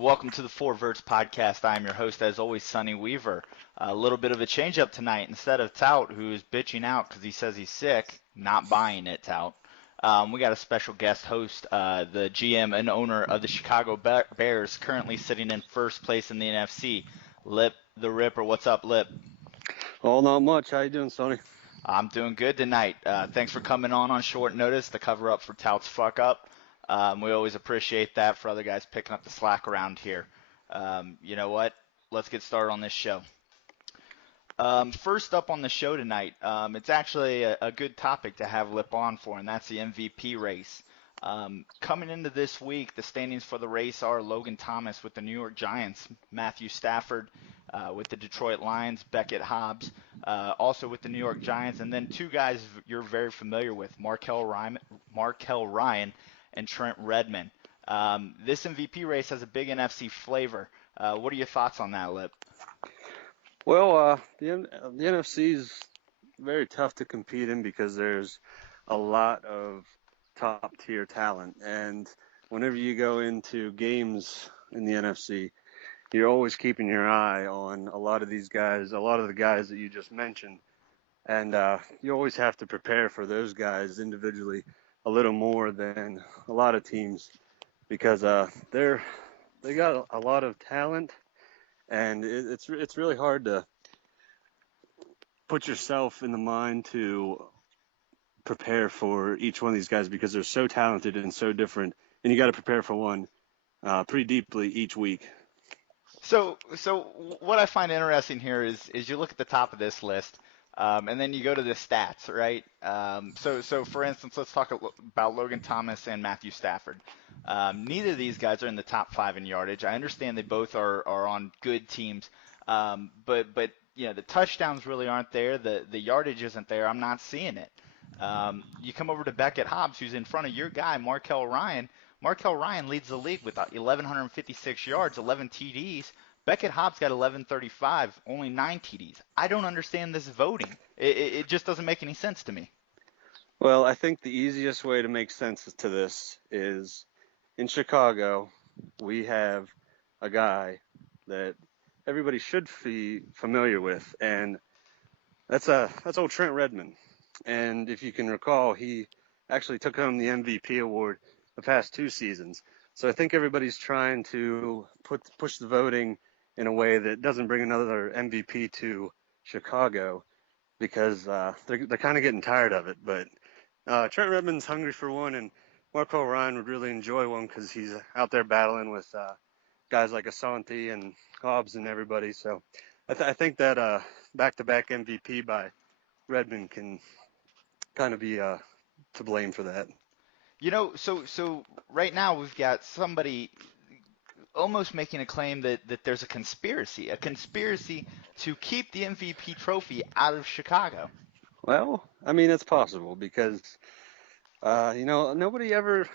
Welcome to the Verts Podcast. I am your host, as always, Sonny Weaver. A little bit of a change-up tonight. Instead of Tout, who is bitching out because he says he's sick, not buying it, Tout. We got a special guest host, the GM and owner of the Chicago Bears, currently sitting in first place in the NFC, Lipp the Ripper. What's up, Lipp? Oh, not much. How you doing, Sonny? I'm doing good tonight. Thanks for coming on short notice to cover up for Tout's fuck up. We always appreciate that for other guys picking up the slack around here. You know what? Let's get started on this show. First up on the show tonight, it's actually a good topic to have Lipp on for, and that's the MVP race. Coming into this week, the standings for the race are Logan Thomas with the New York Giants, Matthew Stafford with the Detroit Lions, Beckett Hobbs also with the New York Giants, and then two guys you're very familiar with, Markel Ryan and Trent Redmond. This MVP race has a big NFC flavor. What are your thoughts on that, Lipp? Well, the NFC is very tough to compete in because there's a lot of top-tier talent. And whenever you go into games in the NFC, you're always keeping your eye on a lot of these guys, a lot of the guys that you just mentioned. And you always have to prepare for those guys individually a little more than a lot of teams because they got a lot of talent. And it's really hard to put yourself in the mind to prepare for each one of these guys because they're so talented and so different, and you got to prepare for one pretty deeply each week. So what I find interesting here is you look at the top of this list, and then you go to the stats, right? So for instance, let's talk about Logan Thomas and Matthew Stafford. Neither of these guys are in the top 5 in yardage. I understand they both are on good teams, but you know the touchdowns really aren't there. The yardage isn't there. I'm not seeing it. You come over to Beckett Hobbs, who's in front of your guy, Markel Ryan. Markel Ryan leads the league with 1,156 yards, 11 TDs. Beckett Hobbs got 1,135, only 9 TDs. I don't understand this voting. It just doesn't make any sense to me. Well, I think the easiest way to make sense to this is in Chicago, we have a guy that everybody should be familiar with, and that's old Trent Redmond. And if you can recall, he actually took home the MVP award the past 2 seasons. So I think everybody's trying to push the voting in a way that doesn't bring another MVP to Chicago because they're kind of getting tired of it. But Trent Redmond's hungry for one, and Marco Ryan would really enjoy one because he's out there battling with guys like Asante and Hobbs and everybody. So I think that back-to-back MVP by Redmond can kind of be to blame for that. You know, so right now we've got somebody almost making a claim that there's a conspiracy to keep the MVP trophy out of Chicago. Well, I mean, it's possible because, nobody ever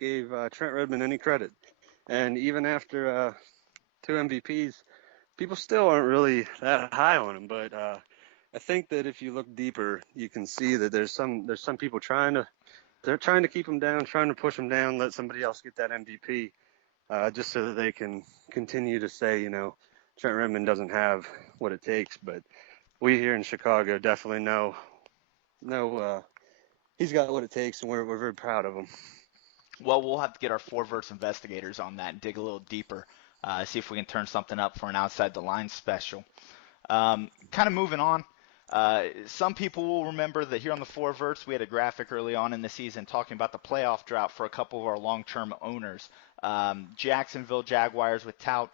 gave Trent Redmond any credit. And even after 2 MVPs, people still aren't really that high on him. But I think that if you look deeper, you can see that there's some people trying to keep him down, trying to push him down, let somebody else get that MVP, just so that they can continue to say, Trent Redmond doesn't have what it takes. But we here in Chicago definitely know he's got what it takes, and we're very proud of him. Well, we'll have to get our Verts investigators on that and dig a little deeper, see if we can turn something up for an outside the line special. Kind of moving on. Some people will remember that here on the Verts, we had a graphic early on in the season talking about the playoff drought for a couple of our long-term owners. Jacksonville Jaguars with Tout,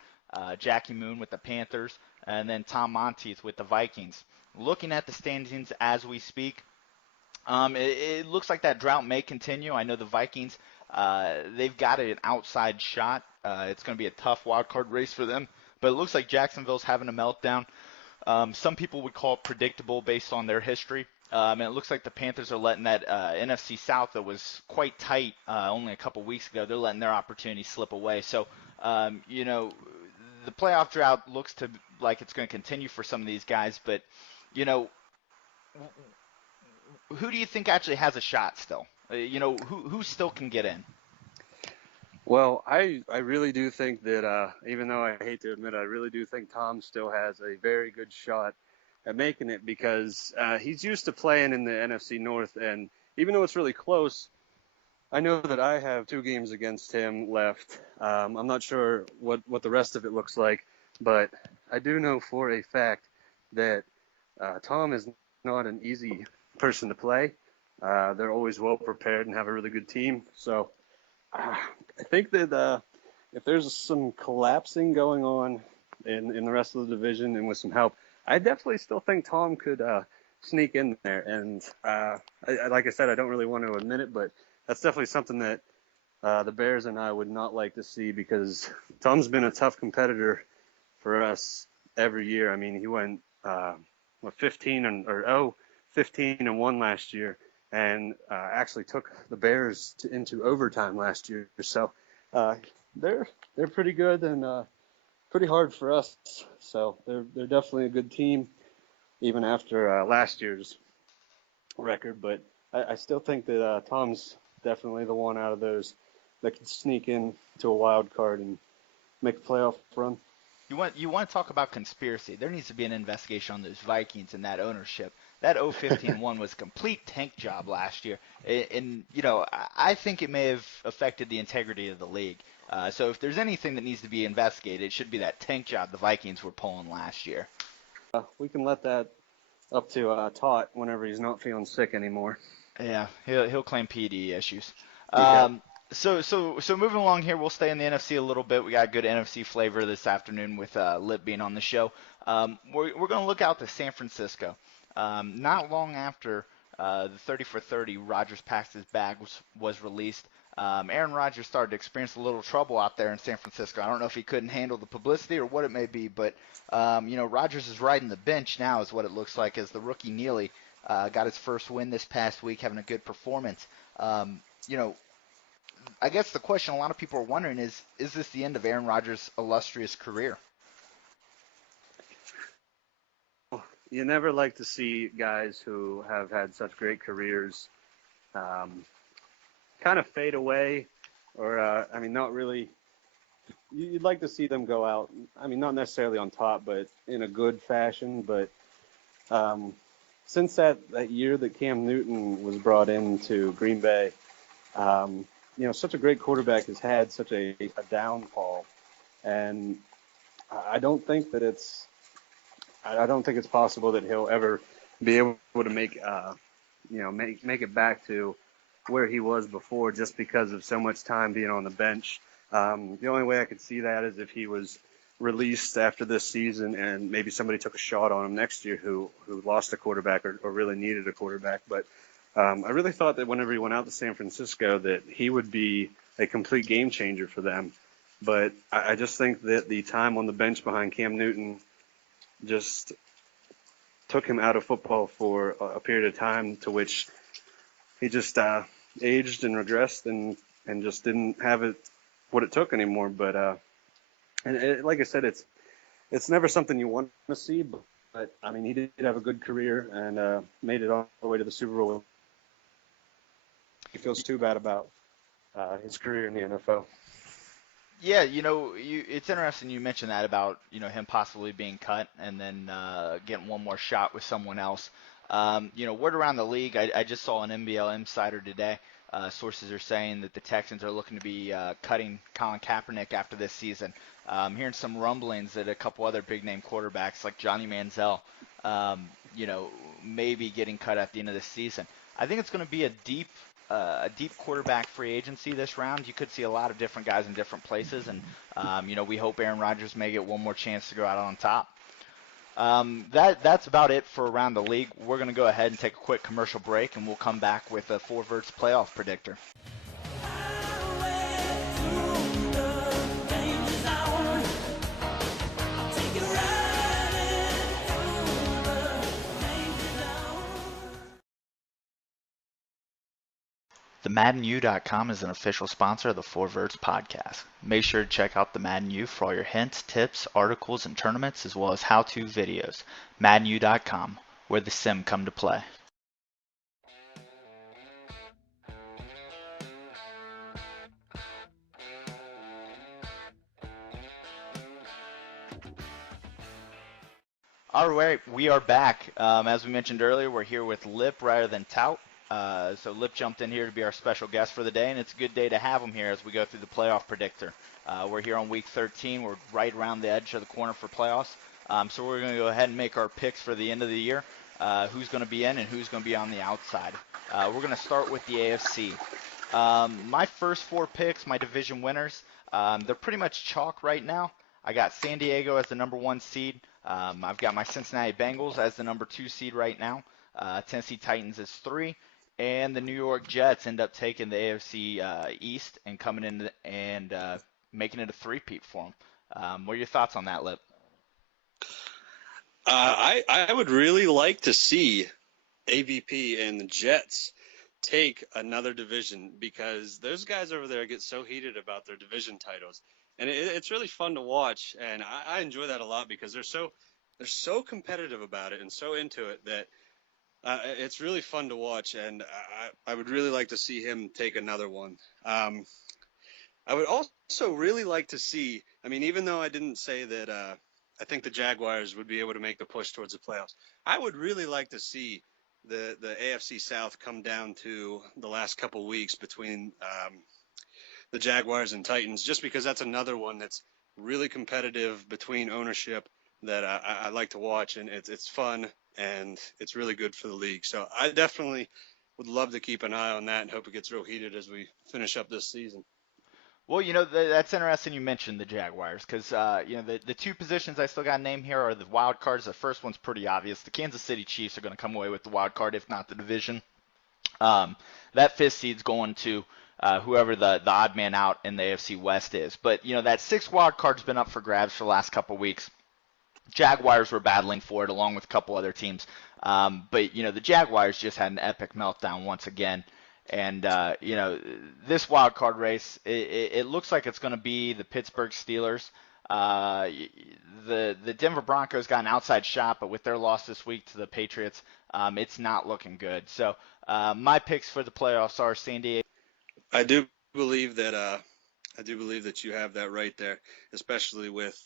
Jackie Moon with the Panthers, and then Tom Monteith with the Vikings. Looking at the standings as we speak, it looks like that drought may continue. I know the Vikings, they've got an outside shot. It's going to be a tough wild card race for them, but it looks like Jacksonville's having a meltdown. Some people would call it predictable based on their history. And it looks like the Panthers are letting that NFC South that was quite tight only a couple weeks ago, they're letting their opportunity slip away. So, the playoff drought looks to like it's going to continue for some of these guys. But, who do you think actually has a shot still? Who still can get in? Well, I really do think that even though I hate to admit it, I really do think Tom still has a very good shot at making it because he's used to playing in the NFC North, and even though it's really close, I know that I have 2 games against him left. I'm not sure what the rest of it looks like, but I do know for a fact that Tom is not an easy person to play. They're always well prepared and have a really good team. So I think that if there's some collapsing going on in the rest of the division and with some help, I definitely still think Tom could sneak in there. And like I said, I don't really want to admit it, but that's definitely something that the Bears and I would not like to see because Tom's been a tough competitor for us every year. I mean, he went 15 and 1 last year, and actually took the Bears into overtime last year. So uh, they're pretty good and pretty hard for us. So they're definitely a good team, even after last year's record. But I still think that Tom's definitely the one out of those that could sneak in to a wild card and make a playoff run. You want to talk about conspiracy? There needs to be an investigation on those Vikings and that ownership. That 0-15-1 was a complete tank job last year, and I think it may have affected the integrity of the league. So if there's anything that needs to be investigated, it should be that tank job the Vikings were pulling last year. We can let that up to Tot whenever he's not feeling sick anymore. Yeah, he'll claim PD issues. Yeah. So moving along here, we'll stay in the NFC a little bit. We got good NFC flavor this afternoon with Lipp being on the show. We're going to look out to San Francisco. Not long after the 30 for 30 Rodgers passed his bag was released, Aaron Rodgers started to experience a little trouble out there in San Francisco. I don't know if he couldn't handle the publicity or what it may be, but Rodgers is riding the bench now, is what it looks like, as the rookie Neely got his first win this past week, having a good performance. I guess the question a lot of people are wondering is this the end of Aaron Rodgers' illustrious career? You never like to see guys who have had such great careers um, kind of fade away, or not really. You'd like to see them go out. I mean, not necessarily on top, but in a good fashion. But um, since that year that Cam Newton was brought into Green Bay, such a great quarterback has had such a downfall, and I don't think that I don't think it's possible that he'll ever be able to make it back to where he was before, just because of so much time being on the bench. The only way I could see that is if he was released after this season and maybe somebody took a shot on him next year who lost a quarterback or really needed a quarterback. But I really thought that whenever he went out to San Francisco that he would be a complete game changer for them. But I just think that the time on the bench behind Cam Newton just took him out of football for a period of time, to which he just aged and regressed and just didn't have what it took anymore. But like I said, it's never something you want to see. But I mean, he did have a good career and made it all the way to the Super Bowl. He feels too bad about his career in the NFL. Yeah, it's interesting you mentioned that about him possibly being cut and then getting one more shot with someone else. Word around the league, I just saw an NBL Insider today. Sources are saying that the Texans are looking to be cutting Colin Kaepernick after this season. Hearing some rumblings that a couple other big name quarterbacks like Johnny Manziel, maybe getting cut at the end of the season. I think it's going to be a deep quarterback free agency this round. You could see a lot of different guys in different places, and we hope Aaron Rodgers may get one more chance to go out on top. That's about it for around the league. We're going to go ahead and take a quick commercial break, and we'll come back with a 4 Verts playoff predictor. TheMaddenU.com is an official sponsor of the 4 Verts Podcast. Make sure to check out the Madden U for all your hints, tips, articles, and tournaments, as well as how-to videos. MaddenU.com, where the sim come to play. All right, we are back. As we mentioned earlier, we're here with Lipp rather than Tout. So Lipp jumped in here to be our special guest for the day, and it's a good day to have him here as we go through the playoff predictor. We're here on week 13. We're right around the edge of the corner for playoffs. So we're going to go ahead and make our picks for the end of the year, who's going to be in and who's going to be on the outside. We're going to start with the AFC. My first four picks, my division winners, they're pretty much chalk right now. I got San Diego as the number 1 seed. I've got my Cincinnati Bengals as the number 2 seed right now. Tennessee Titans is 3. And the New York Jets end up taking the AFC East and coming in and making it a three-peat for them. What are your thoughts on that, Lipp? I would really like to see AVP and the Jets take another division because those guys over there get so heated about their division titles. And it's really fun to watch, and I enjoy that a lot because they're so competitive about it and so into it that it's really fun to watch. And I would really like to see him take another one. I would also really like to see. I mean, even though I didn't say that, I think the Jaguars would be able to make the push towards the playoffs. I would really like to see the AFC South come down to the last couple weeks between the Jaguars and Titans, just because that's another one that's really competitive between ownership that I like to watch, and it's fun and it's really good for the league. So I definitely would love to keep an eye on that and hope it gets real heated as we finish up this season. Well, that's interesting you mentioned the Jaguars because, the two positions I still got named here are the wild cards. The first one's pretty obvious. The Kansas City Chiefs are going to come away with the wild card, if not the division. That fifth seed's going to whoever the odd man out in the AFC West is. But, that sixth wild card's been up for grabs for the last couple of weeks. Jaguars were battling for it along with a couple other teams. But, the Jaguars just had an epic meltdown once again. And, this wild card race, it looks like it's going to be the Pittsburgh Steelers. The Denver Broncos got an outside shot, but with their loss this week to the Patriots, it's not looking good. So my picks for the playoffs are San Diego. I do believe that you have that right there, especially with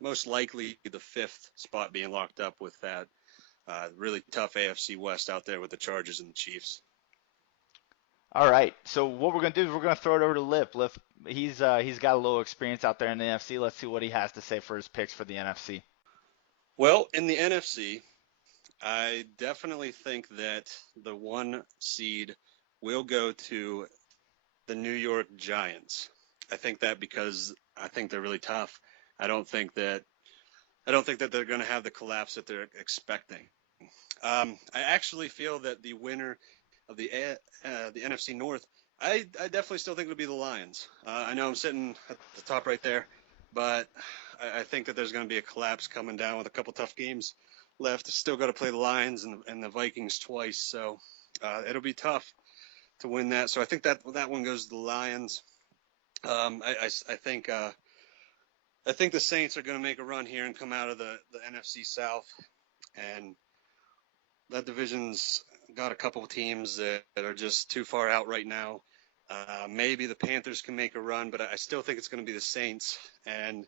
most likely the fifth spot being locked up with that really tough AFC West out there with the Chargers and the Chiefs. All right. So what we're going to do is we're going to throw it over to Lipp. Lipp, he's got a little experience out there in the NFC. Let's see what he has to say for his picks for the NFC. Well, in the NFC, I definitely think that the 1 seed will go to the New York Giants. I think that because I think they're really tough. I don't think that they're going to have the collapse that they're expecting. I actually feel that the winner of the NFC North, I definitely still think it'll be the Lions. I know I'm sitting at the top right there, but I think that there's going to be a collapse coming down with a couple tough games left. Still got to play the Lions and the Vikings twice, so it'll be tough to win that. So I think that one goes to the Lions. I think the Saints are going to make a run here and come out of the NFC South, and that division's got a couple of teams that are just too far out right now. Maybe the Panthers can make a run, but I still think it's going to be the Saints. And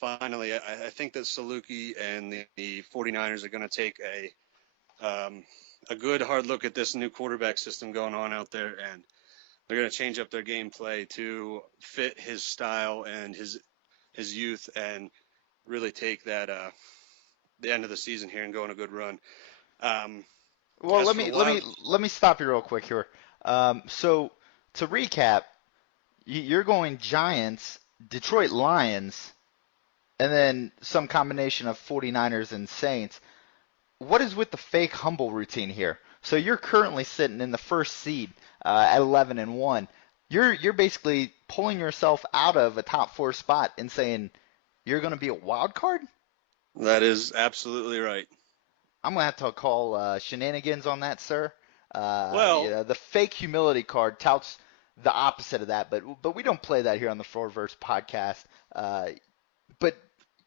finally, I think that Saluki and the 49ers are going to take a good hard look at this new quarterback system going on out there, and they're going to change up their gameplay to fit his style and his youth, and really take that the end of the season here and go on a good run. Well, let me stop you real quick here. So to recap, you're going Giants, Detroit Lions, and then some combination of 49ers and Saints. What is with the fake humble routine here? So you're currently sitting in the first seed at 11-1. You're basically pulling yourself out of a top 4 spot and saying you're going to be a wild card? That is absolutely right. I'm going to have to call shenanigans on that, sir. Well, The fake humility card touts the opposite of that, but we don't play that here on the Verts podcast. But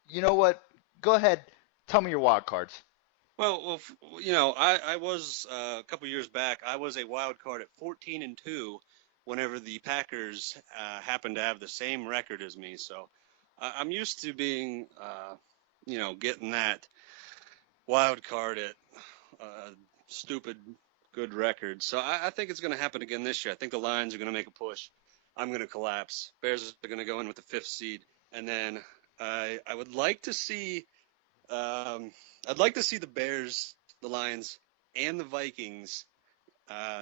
you know what? Go ahead. Tell me your wild cards. well, I was a couple years back. I was a wild card at 14-2 whenever the Packers happened to have the same record as me. So I'm used to being getting that wild card at stupid good record. So I think it's going to happen again this year. I think the Lions are going to make a push. I'm going to collapse. Bears are going to go in with the 5th seed, and then I would like to see the Bears, the Lions, and the Vikings.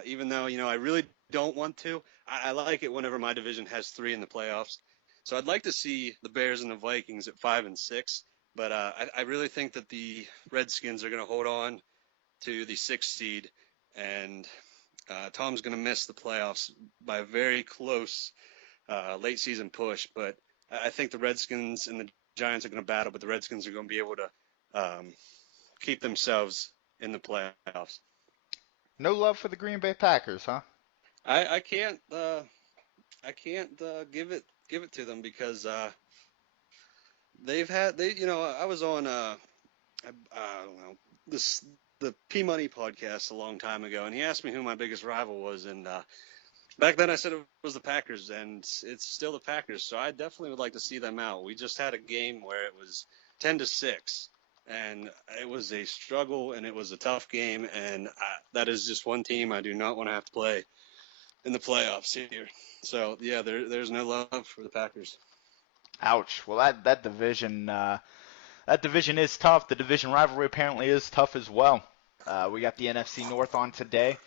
Even though I really don't want to, I like it whenever my division has 3 in the playoffs. So I'd like to see the Bears and the Vikings at 5 and 6. But I really think that the Redskins are going to hold on to the 6th seed, and Tom's going to miss the playoffs by a very close late season push. But I think the Redskins and the Giants are going to battle, but the Redskins are going to be able to keep themselves in the playoffs. No love for the Green Bay Packers, huh? I can't give it to them because I was on I don't know, the P Money podcast a long time ago, and he asked me who my biggest rival was, and back then I said it was the Packers, and it's still the Packers. So I definitely would like to see them out. We just had a game where it was 10-6, and it was a struggle, and it was a tough game, and that is just one team I do not want to have to play in the playoffs here. So yeah, there's no love for the Packers. Ouch. Well, that division is tough. The division rivalry apparently is tough as well. We got the NFC North on today.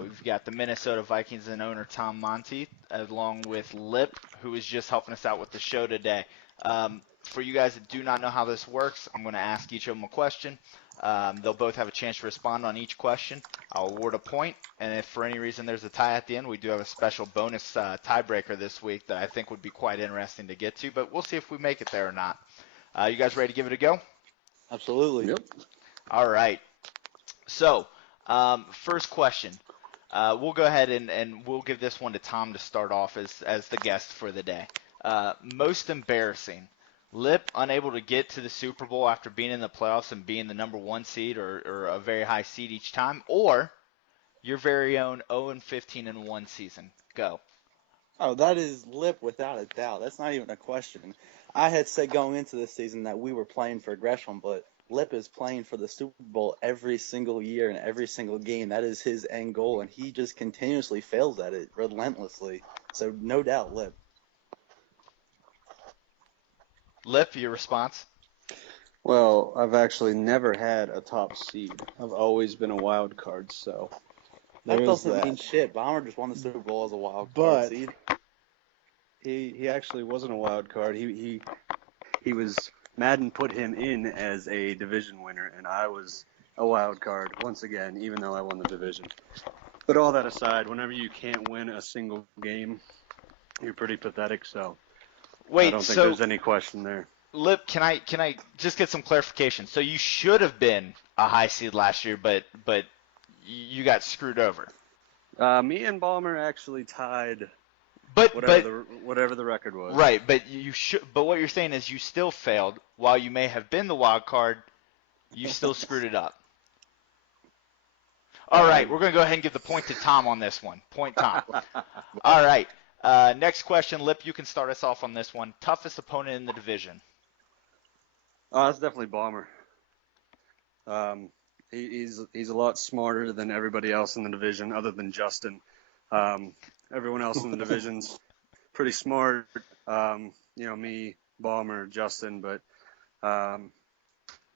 We've got the Minnesota Vikings and owner Tom Monty, along with Lipp, who is just helping us out with the show today. For you guys that do not know how this works, I'm going to ask each of them a question. They'll both have a chance to respond on each question. I'll award a point, and if for any reason there's a tie at the end, we do have a special bonus tiebreaker this week that I think would be quite interesting to get to, but we'll see if we make it there or not. You guys ready to give it a go? Absolutely. Yep. All right. So, first question. We'll go ahead and we'll give this one to Tom to start off as the guest for the day. Most embarrassing. Lipp unable to get to the Super Bowl after being in the playoffs and being the number 1 seed or a very high seed each time, or your very own 0-15-1 season. Go. Oh, that is Lipp without a doubt. That's not even a question. I had said going into this season that we were playing for Gresham, but Lipp is playing for the Super Bowl every single year and every single game. That is his end goal, and he just continuously fails at it relentlessly. So no doubt, Lipp. Lipp, your response? Well, I've actually never had a top seed. I've always been a wild card, so That there's doesn't that. mean shit. Bomber just won the Super Bowl as a wild card But seed. he actually wasn't a wild card. He was Madden put him in as a division winner, and I was a wild card once again, even though I won the division. But all that aside, whenever you can't win a single game, you're pretty pathetic. So Wait, I don't think there's any question there. Lipp, can I just get some clarification? So you should have been a high seed last year, but you got screwed over. Me and Ballmer actually tied But whatever the record was. right, but you should. But what you're saying is you still failed. While you may have been the wild card, you still screwed it up. All right, we're gonna go ahead and give the point to Tom on this one. Point Tom. All right. Next question, Lipp. You can start us off on this one. Toughest opponent in the division. Oh, that's definitely Ballmer. He's a lot smarter than everybody else in the division, other than Justin. Everyone else in the division's pretty smart. Me, Ballmer, Justin, but yeah,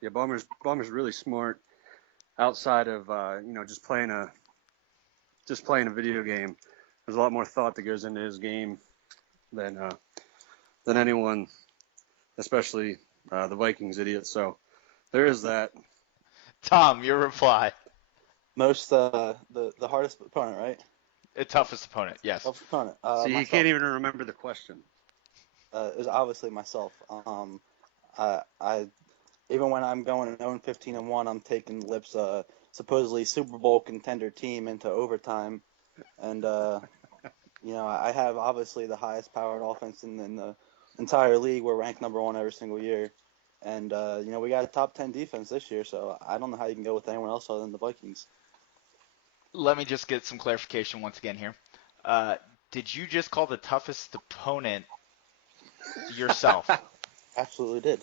Ballmer's really smart. Outside of just playing a video game, there's a lot more thought that goes into his game than anyone, especially the Vikings idiots. So there is that. Tom, your reply. Most the hardest opponent, right? The toughest opponent, yes. Toughest opponent. See, Myself. you can't even remember the question. It was obviously myself. I even when I'm going 0-15-1, I'm taking Lipp's supposedly Super Bowl contender team into overtime, and I have obviously the highest powered offense in the entire league. We're ranked number 1 every single year, and we got a top 10 defense this year. So I don't know how you can go with anyone else other than the Vikings. Let me just get some clarification once again here. Did you just call the toughest opponent yourself? Absolutely did.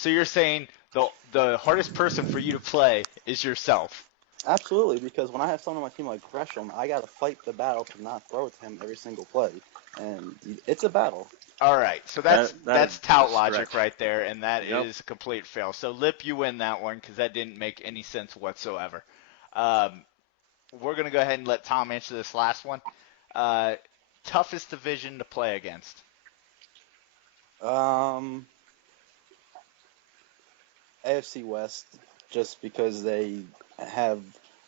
So you're saying the hardest person for you to play is yourself. Absolutely, because when I have someone on my team like Gresham, I got to fight the battle to not throw it to him every single play, and it's a battle. All right, so That that's is tout a logic stretch. right there, and that Yep. is a complete fail. So Lipp, you win that one because that didn't make any sense whatsoever. We're gonna go ahead and let Tom answer this last one. Toughest division to play against? AFC West, just because they have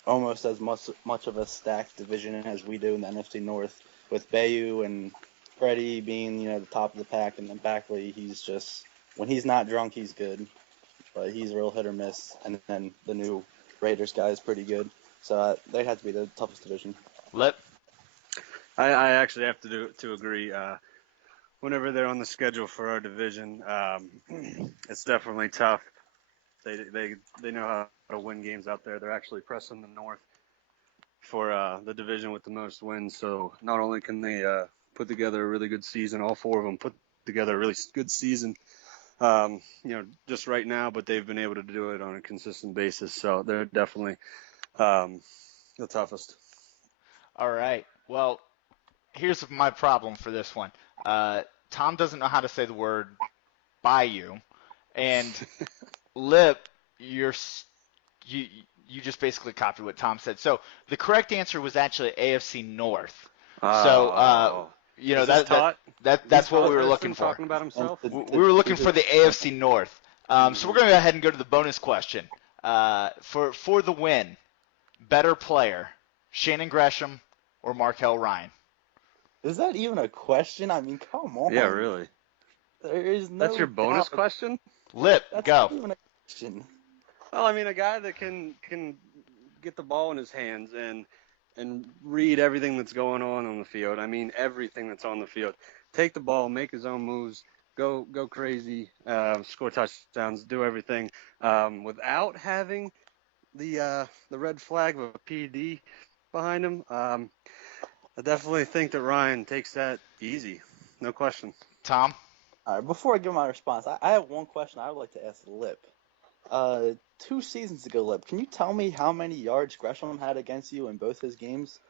almost as much of a stacked division as we do in the NFC North, with Bayou and Freddie being the top of the pack, and then Backley, he's just, when he's not drunk, he's good, but he's real hit or miss. And then the new Raiders guy is pretty good, so they have to be the toughest division. Lipp? I actually have to agree. Whenever they're on the schedule for our division, it's definitely tough. They know how to win games out there. They're actually pressing the North for the division with the most wins. So not only can they put together a really good season, all four of them put together a really good season, just right now, but they've been able to do it on a consistent basis. So they're definitely the toughest. All right. Well, here's my problem for this one. Tom doesn't know how to say the word Bayou, and Lipp, you just basically copied what Tom said. So the correct answer was actually AFC North. So that's what we were looking for. Talking about himself. We were looking for the AFC North. So we're going to go ahead and go to the bonus question. For the win, better player, Shannon Gresham or Markel Ryan? Is that even a question? I mean, come on. Yeah, really. There is no. That's your bonus doubt. question? Lipp, That's go. not even a question. Well, I mean, a guy that can get the ball in his hands and read everything that's going on the field. I mean, everything that's on the field. Take the ball, make his own moves, go crazy, score touchdowns, do everything without having the red flag of a PD behind him. I definitely think that Ryan takes that easy, no question. Tom? All right, before I give my response, I have one question I would like to ask Lipp. 2 seasons ago, Lipp, can you tell me how many yards Gresham had against you in both his games?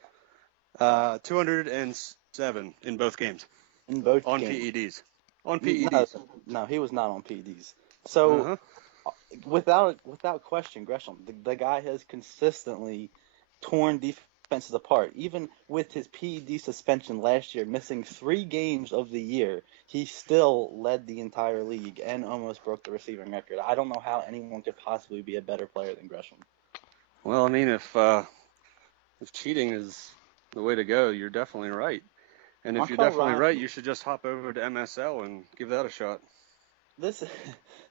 207 in both games. In both on games. PEDs. On PEDs. No, he was not on PEDs. So, without question, Gresham, the guy has consistently torn defenses apart. Even with his PED suspension last year, missing 3 games of the year, he still led the entire league and almost broke the receiving record. I don't know how anyone could possibly be a better player than Gresham. Well, I mean, if cheating is the way to go, you're definitely right. And if you're definitely right, you should just hop over to MSL and give that a shot. This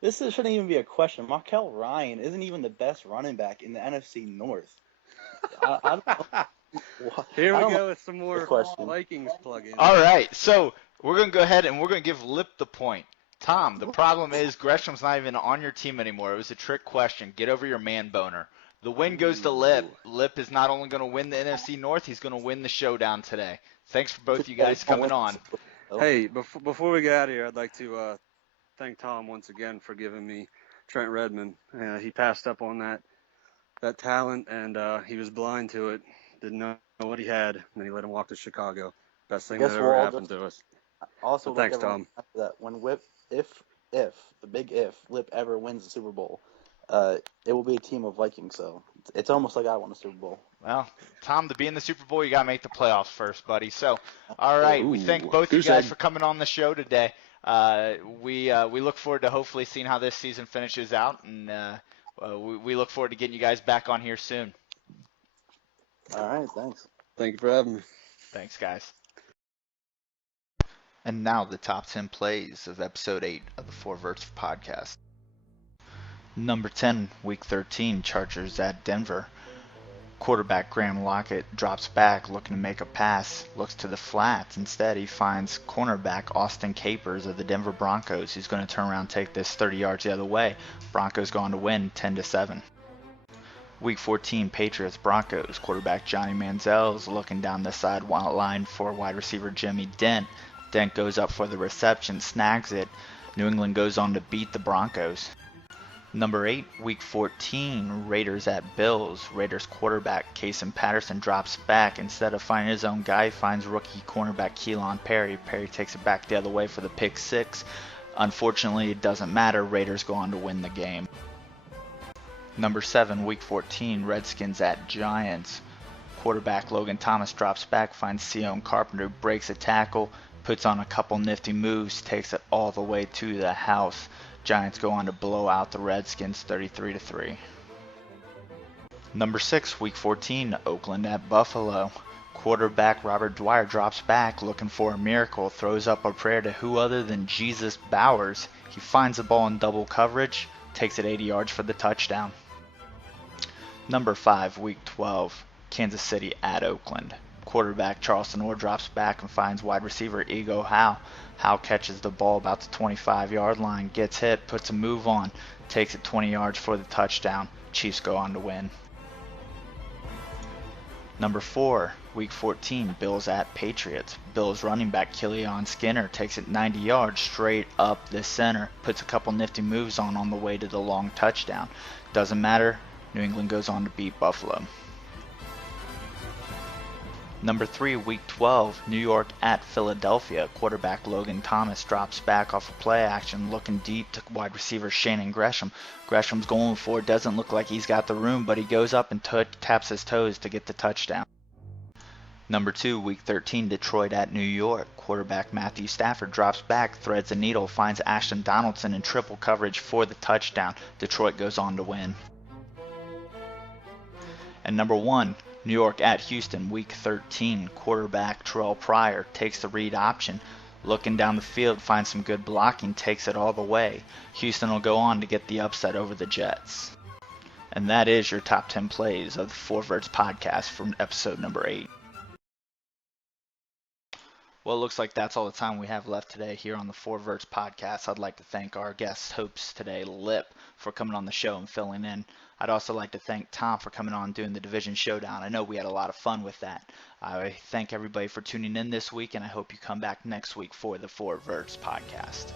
shouldn't even be a question. Markel Ryan isn't even the best running back in the NFC North. I don't know. Here we go with some more Vikings plug-ins. All right, so we're going to go ahead and we're going to give Lipp the point. Tom, the problem is Gresham's not even on your team anymore. It was a trick question. Get over your man boner. The win goes to Lipp. Lipp is not only going to win the NFC North, he's going to win the showdown today. Thanks for both you guys coming on. Hey, before we get out of here, I'd like to thank Tom once again for giving me Trent Redmond. He passed up on that talent, and he was blind to it. Didn't know what he had, and then he let him walk to Chicago. Best thing that ever happened to us. Also, thanks, Tom. That when if the big if Lipp ever wins the Super Bowl, it will be a team of Vikings. So it's almost like I won a Super Bowl. Well, Tom, to be in the Super Bowl, you got to make the playoffs first, buddy. So, all right, we thank both you guys for coming on the show today. We look forward to hopefully seeing how this season finishes out, and we look forward to getting you guys back on here soon. All right, thanks. Thank you for having me. Thanks, guys. And now the top 10 plays of episode 8 of the Verts Podcast. Number 10, week 13, Chargers at Denver. Quarterback Graham Lockett drops back looking to make a pass, looks to the flats. Instead, he finds cornerback Austin Capers of the Denver Broncos, who's going to turn around and take this 30 yards the other way. Broncos go on to win 10-7. Week 14, Patriots Broncos. Quarterback Johnny Manziel is looking down the sideline for wide receiver Jimmy Dent. Dent goes up for the reception, snags it. New England goes on to beat the Broncos. Number 8, Week 14, Raiders at Bills. Raiders quarterback Casey Patterson drops back. Instead of finding his own guy, he finds rookie cornerback Keelan Perry. Perry takes it back the other way for the pick 6. Unfortunately, it doesn't matter. Raiders go on to win the game. Number 7, Week 14, Redskins at Giants. Quarterback Logan Thomas drops back, finds Sion Carpenter, breaks a tackle, puts on a couple nifty moves, takes it all the way to the house. Giants go on to blow out the Redskins 33-3. Number 6, Week 14, Oakland at Buffalo. Quarterback Robert Dwyer drops back looking for a miracle, throws up a prayer to who other than Jesus Bowers. He finds the ball in double coverage, takes it 80 yards for the touchdown. Number 5, Week 12, Kansas City at Oakland. Quarterback Charleston Orr drops back and finds wide receiver Ego Howe. Howe catches the ball about the 25-yard line, gets hit, puts a move on, takes it 20 yards for the touchdown. Chiefs go on to win. Number 4, Week 14, Bills at Patriots. Bills running back Killian Skinner takes it 90 yards straight up the center, puts a couple nifty moves on the way to the long touchdown. Doesn't matter, New England goes on to beat Buffalo. Number 3, Week 12, New York at Philadelphia. Quarterback Logan Thomas drops back off a play action, looking deep to wide receiver Shannon Gresham. Gresham's going for it, doesn't look like he's got the room, but he goes up and taps his toes to get the touchdown. Number 2, Week 13, Detroit at New York. Quarterback Matthew Stafford drops back, threads the needle, finds Ashton Donaldson in triple coverage for the touchdown. Detroit goes on to win. And number 1, New York at Houston, Week 13. Quarterback Terrell Pryor takes the read option. Looking down the field, finds some good blocking, takes it all the way. Houston will go on to get the upset over the Jets. And that is your top 10 plays of the 4 Verts podcast from episode number 8. Well, it looks like that's all the time we have left today here on the 4 Verts podcast. I'd like to thank our guest hosts today, Lipp, for coming on the show and filling in. I'd also like to thank Tom for coming on and doing the Division Showdown. I know we had a lot of fun with that. I thank everybody for tuning in this week, and I hope you come back next week for the 4 Verts podcast.